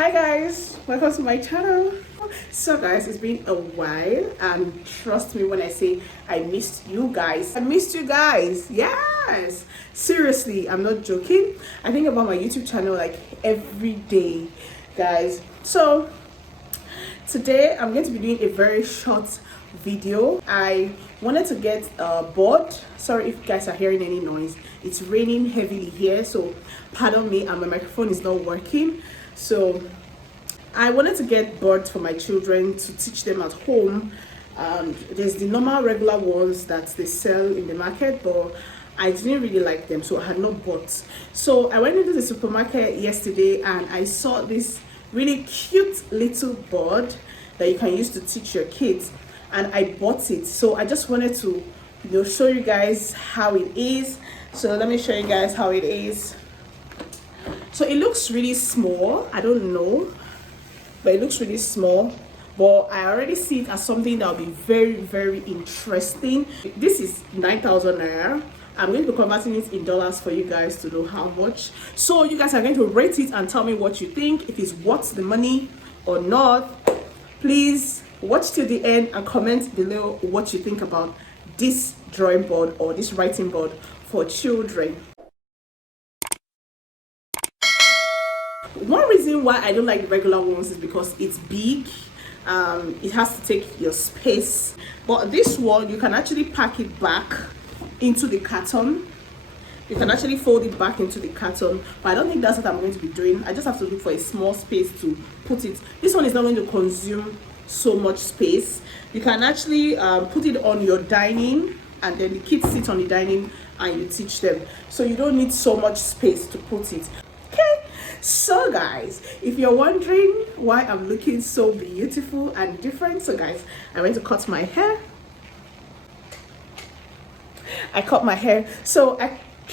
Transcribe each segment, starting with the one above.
Hi guys, welcome to my channel. So guys, it's been a while and trust me when I say I missed you guys. Yes, seriously, I'm not joking. I think about my YouTube channel like every day, guys. So today I'm going to be doing a very short video. I wanted to get a board. Sorry if you guys are hearing any noise. It's raining heavily here, so pardon me, and my microphone is not working. So I wanted to get boards for my children to teach them at home. There's the normal regular ones that they sell in the market, but I didn't really like them, so I had not bought. So I went into the supermarket yesterday and I saw this really cute little board that you can use to teach your kids, and I bought it. So I just wanted to show you guys how it is. So let me show you guys how it is. So it looks really small, I don't know, but it looks really small, but I already see it as something that will be very interesting. This is 9,000 naira. I'm going to be converting it in dollars for you guys to know how much. So you guys are going to rate it and tell me what you think, if it's worth the money or not. Please watch till the end and comment below what you think about this drawing board or this writing board for children. One reason why I don't like the regular ones is because it's big. It has to take your space, but this one you can actually pack it back into the carton. You can actually fold it back into the carton, but I don't think that's what I'm going to be doing. I just have to look for a small space to put it. This one is not going to consume so much space. You can actually put it on your dining, and then the kids sit on the dining and you teach them, so you don't need so much space to put it. Okay, so guys, if you're wondering why I'm looking so beautiful and different, so guys, I went to cut my hair. I cut my hair, so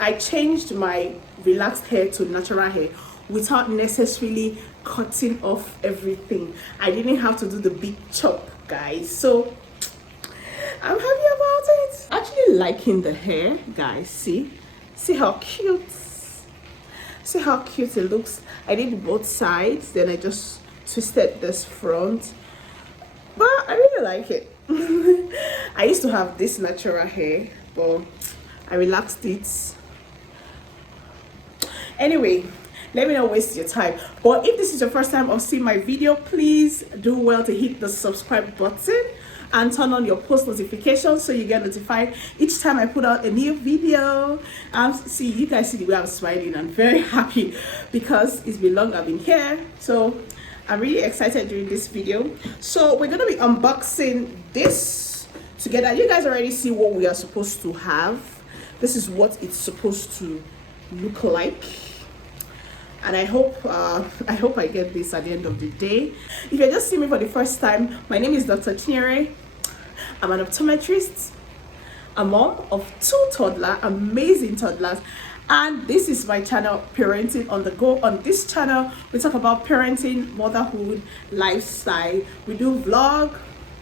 I changed my relaxed hair to natural hair without necessarily cutting off everything. I didn't have to do the big chop, guys, so I'm happy about it. Actually liking the hair, guys. See how cute. See how cute it looks. I did both sides, then I just twisted this front, but I really like it. I used to have this natural hair, but I relaxed it. Anyway, let me not waste your time, but if this is your first time of seeing my video, please do well to hit the subscribe button and turn on your post notifications so you get notified each time I put out a new video. See, you guys see the way I'm smiling. I'm very happy because it's been long I've been here, so I'm really excited doing this video. So we're gonna be unboxing this together. You guys already see what we are supposed to have. This is what it's supposed to look like, and I hope I get this at the end of the day. If you're just seeing me for the first time, my name is Dr. Chinyere. I'm an optometrist, a mom of 2 toddlers, amazing toddlers, and this is my channel, Parenting on the Go. On this channel, we talk about parenting, motherhood, lifestyle. We do vlog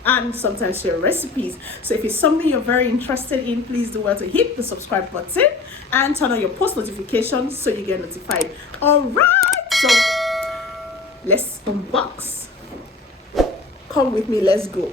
and sometimes share recipes. So if it's something you're very interested in, please do well to hit the subscribe button and turn on your post notifications so you get notified. All right, so let's unbox. Come with me, let's go.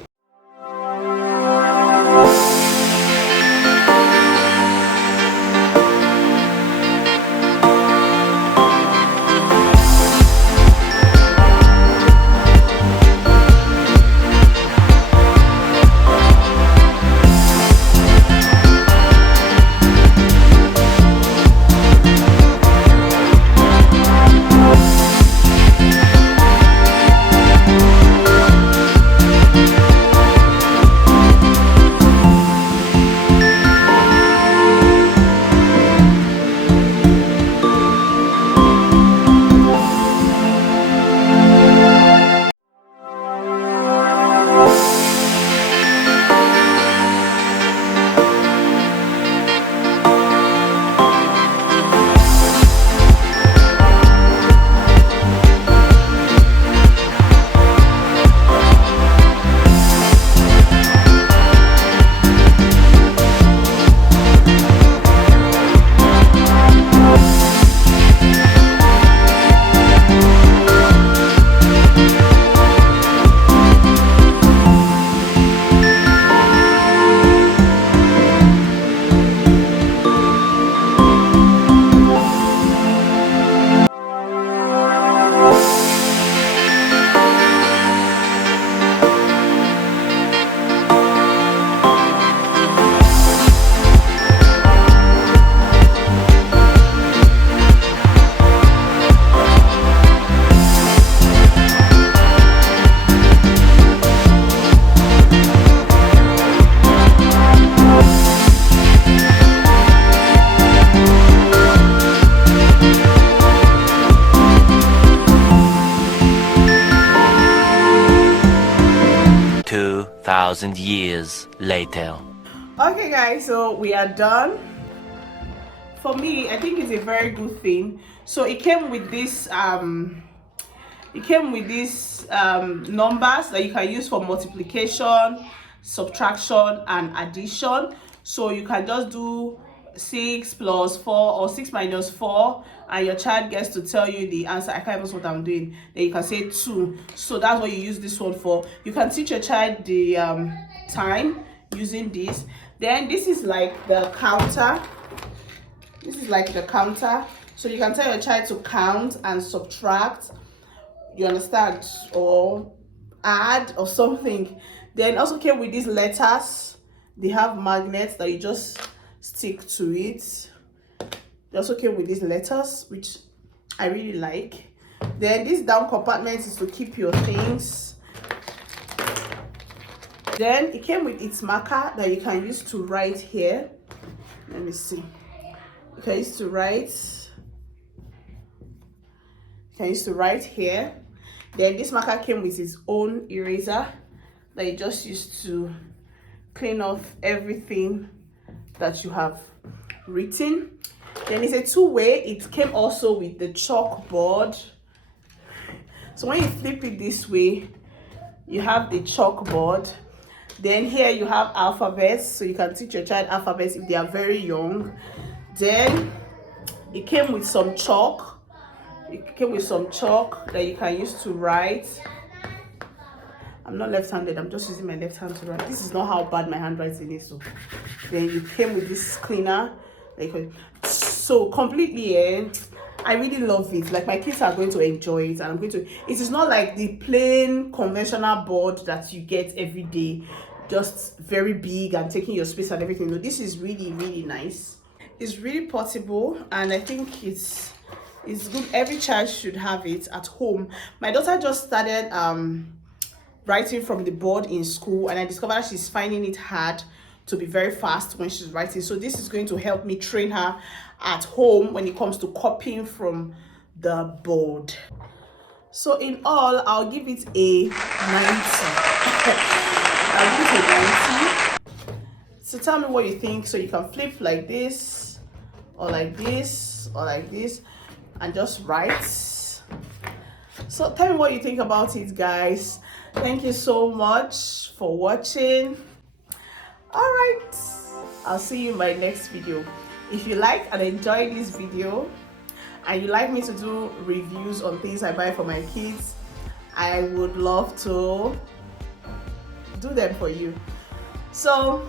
2,000 years later. Okay guys, so we are done. For me, I think it's a very good thing. So it came with this numbers that you can use for multiplication, subtraction, and addition. So you can just do 6 plus 4 or 6 minus 4, and your child gets to tell you the answer. I can't even see what I'm doing. Then you can say 2. So that's what you use this one for. You can teach your child the time using this. Then this is like the counter. So you can tell your child to count and subtract, you understand, or add or something. Then also came with these letters. They have magnets that you just stick to it. They also came with these letters, which I really like. Then this down compartment is to keep your things. Then it came with its marker that you can use to write here. Let me see. You can use to write here. Then this marker came with its own eraser that you just use to clean off everything that you have written. Then it's a two-way. It came also with the chalkboard. So when you flip it this way, you have the chalkboard. Then here you have alphabets, so you can teach your child alphabets if they are very young. Then it came with some chalk. That you can use to write. I'm not left-handed, I'm just using my left hand to write. This is not how bad my handwriting is. So then you came with this cleaner. So completely, I really love it. Like, my kids are going to enjoy it, and it is not like the plain conventional board that you get every day, just very big and taking your space and everything. No, this is really, really nice. It's really portable, and I think it's good. Every child should have it at home. My daughter just started writing from the board in school, and I discovered she's finding it hard to be very fast when she's writing. So this is going to help me train her at home when it comes to copying from the board. So in all, I'll give it a 90. I'll give it a 90. So tell me what you think. So you can flip like this, or like this, or like this, and just write. So tell me what you think about it, guys. Thank you so much for watching. All right, I'll see you in my next video. If you like and enjoy this video, and you like me to do reviews on things I buy for my kids, I would love to do them for you. So